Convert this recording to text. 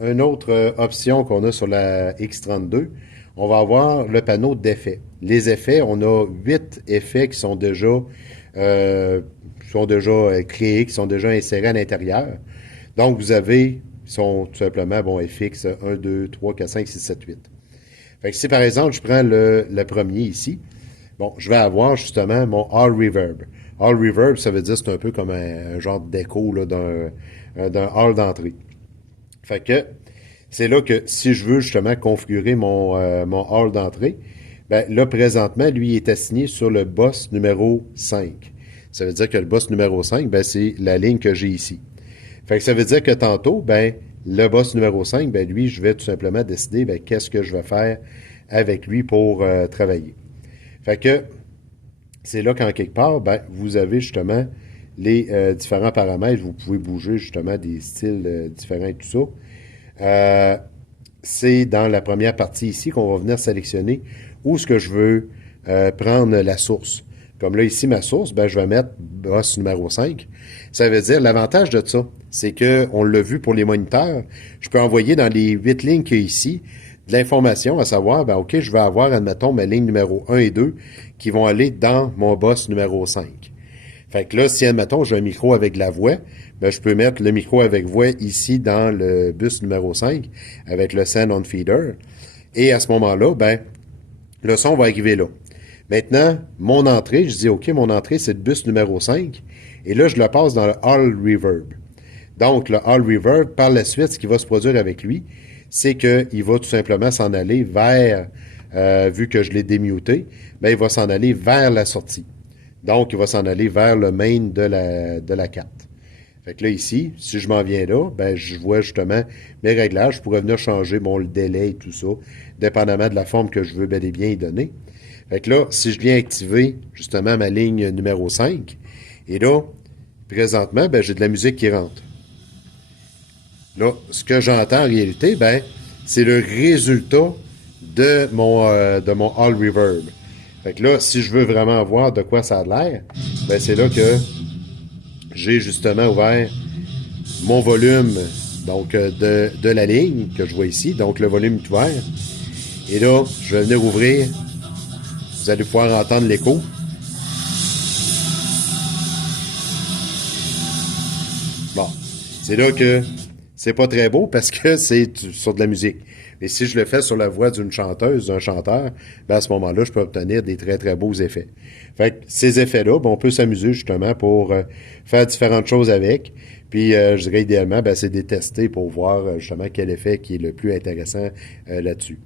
une autre option qu'on a sur la X32, on va avoir le panneau d'effets. Les effets, on a 8 effets qui sont déjà créés, qui sont déjà insérés à l'intérieur. Donc, vous avez, ils sont tout simplement, bon, FX 1, 2, 3, 4, 5, 6, 7, 8. Fait que si par exemple, je prends le premier ici, bon, je vais avoir justement mon All Reverb. All Reverb, ça veut dire c'est un peu comme un genre d'écho là, d'un hall d'entrée. Fait que c'est là que si je veux justement configurer mon hall d'entrée, ben là, présentement, lui, il est assigné sur le boss numéro 5. Ça veut dire que le boss numéro 5, ben, c'est la ligne que j'ai ici. Fait que ça veut dire que tantôt, ben, le boss numéro 5, ben, lui, je vais tout simplement décider, ben, qu'est-ce que je vais faire avec lui pour travailler. Fait que c'est là qu'en quelque part, ben, vous avez justement les différents paramètres. Vous pouvez bouger justement des styles différents et tout ça. C'est dans la première partie ici qu'on va venir sélectionner où est-ce que je veux prendre la source. Comme là, ici, ma source, ben, je vais mettre boss numéro 5. Ça veut dire, l'avantage de ça, c'est que on l'a vu pour les moniteurs, je peux envoyer dans les 8 lignes qu'il y a ici de l'information, à savoir, ben, OK, je vais avoir, admettons, ma ligne numéro 1 et 2 qui vont aller dans mon boss numéro 5. Fait que là, si, admettons, j'ai un micro avec de la voix, ben, je peux mettre le micro avec voix ici dans le bus numéro 5 avec le Sound on Feeder. Et à ce moment-là, ben, le son va arriver là. Maintenant, mon entrée, je dis, OK, mon entrée, c'est le bus numéro 5. Et là, je le passe dans le Hall Reverb. Donc, le Hall Reverb, par la suite, ce qui va se produire avec lui, c'est qu'il va tout simplement s'en aller vers, vu que je l'ai démuté, ben, il va s'en aller vers la sortie. Donc, il va s'en aller vers le main de la carte. Fait que là, ici, si je m'en viens là, ben, je vois justement mes réglages. Je pourrais venir changer, bon, le délai et tout ça, dépendamment de la forme que je veux bel et bien y donner. Fait que là, si je viens activer justement ma ligne numéro 5, et là, présentement, ben, j'ai de la musique qui rentre. Là, ce que j'entends en réalité, ben, c'est le résultat de mon All Reverb. Fait que là, si je veux vraiment voir de quoi ça a l'air, ben, c'est là que j'ai justement ouvert mon volume donc de la ligne que je vois ici. Donc, le volume est ouvert. Et là, je vais venir ouvrir. Vous allez pouvoir entendre l'écho. Bon, c'est là que c'est pas très beau parce que c'est sur de la musique. Et si je le fais sur la voix d'une chanteuse, d'un chanteur, ben à ce moment-là, je peux obtenir des très, très beaux effets. Fait que ces effets-là, ben, on peut s'amuser justement pour faire différentes choses avec. Puis, je dirais idéalement, ben, c'est de les tester pour voir justement quel effet qui est le plus intéressant là-dessus.